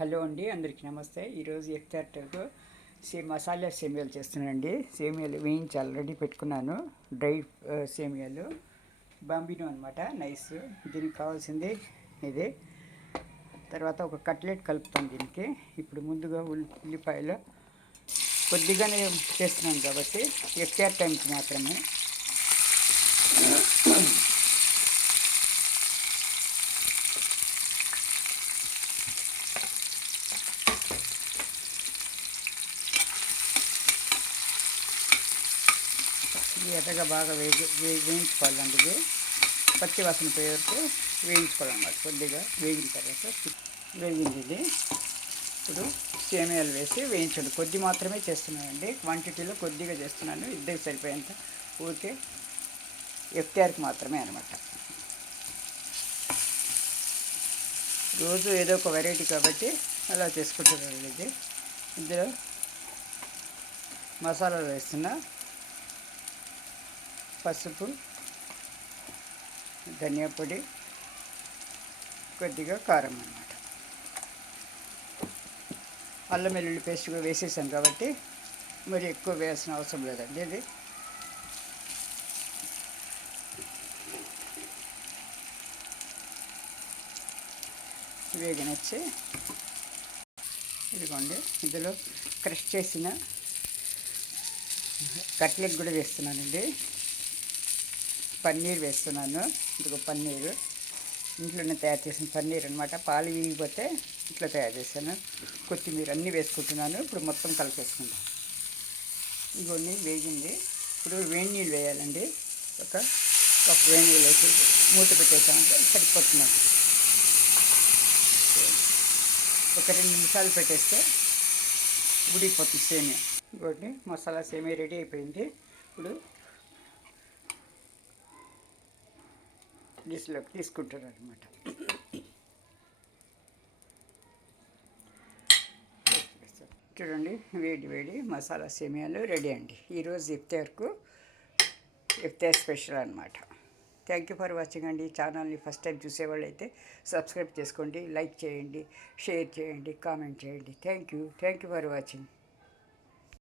Hello అండి, అందరికీ నమస్తే. ఈరోజు ఎఫ్తార్తో మసాలా సేమియాలు చేస్తున్నానండి. సేమియాలు వేయించాలి, రెడీ పెట్టుకున్నాను. డ్రై సేమియాలు బాంబినో అనమాట, నైస్. దీనికి కావాల్సింది ఇది. తర్వాత ఒక కట్లెట్ కలుపుతాను దీనికి. ఇప్పుడు ముందుగా ఉల్లిపాయలు కొద్దిగానే చేస్తున్నాను కాబట్టి ఎఫ్తార్ టైంకి మాత్రమే. ఇది ఎర్రగా బాగా వేయించుకోవాలండి. ఇది పచ్చి వాసన పోయే వరకు వేయించుకోవాలన్నమాట. కొద్దిగా వేగిన తర్వాత వేగింది ఇది. ఇప్పుడు సేమియాలు వేసి వేయించండి. కొద్ది మాత్రమే చేస్తున్నానండి, క్వాంటిటీలో కొద్దిగా చేస్తున్నాను. ఇద్దరికి సరిపోయేంత, ఊరికే ఎఫ్తార్కి మాత్రమే అనమాట. రోజు ఏదో ఒక వెరైటీ కాబట్టి అలా చేసుకుంటున్నాను. ఇది ఇందులో మసాలాలు వేస్తున్నా. పసుపు, ధనియా పొడి, కొద్దిగా కారం అన్నమాట. అల్లం వెల్లుల్లి పేస్ట్ వేసేసాం కాబట్టి మరి ఎక్కువ వేయాల్సిన అవసరం లేదండి. ఇది వేగనొచ్చి ఇదిగోండి, ఇందులో క్రష్ చేసిన కట్లెట్ కూడా వేస్తున్నానండి. పన్నీర్ వేస్తున్నాను. ఇదిగో పన్నీరు ఇంట్లోనే తయారు చేసిన పన్నీర్ అనమాట. పాలు విరిగిపోతే ఇట్లా తయారు చేశాను. కొత్తిమీర అన్నీ వేసుకుంటున్నాను. ఇప్పుడు మొత్తం కలిపేసుకుంటాం. ఇవన్నీ వేగింది. ఇప్పుడు వేడి నీళ్ళు వేయాలండి. ఒక కప్పు వేడి నీళ్ళు వేసి మూత పెట్టేసామంటే సరిపోతున్నాను. ఒక 2 నిమిషాలు పెట్టేస్తే ఉడికిపోతుంది సేమియా. ఇంకోటి మసాలా సేమియా రెడీ అయిపోయింది. ఇప్పుడు డిష్లోకి తీసుకుంటారు అనమాట. చూడండి, వేడి వేడి మసాలా సేమియాలు రెడీ అండి. ఈరోజు ఇఫ్తార్ స్పెషల్ అనమాట. థ్యాంక్ యూ ఫర్ వాచింగ్ అండి. ఛానల్ని ఫస్ట్ టైం చూసేవాళ్ళు అయితే సబ్స్క్రైబ్ చేసుకోండి, లైక్ చేయండి, షేర్ చేయండి, కామెంట్ చేయండి. Thank you for watching.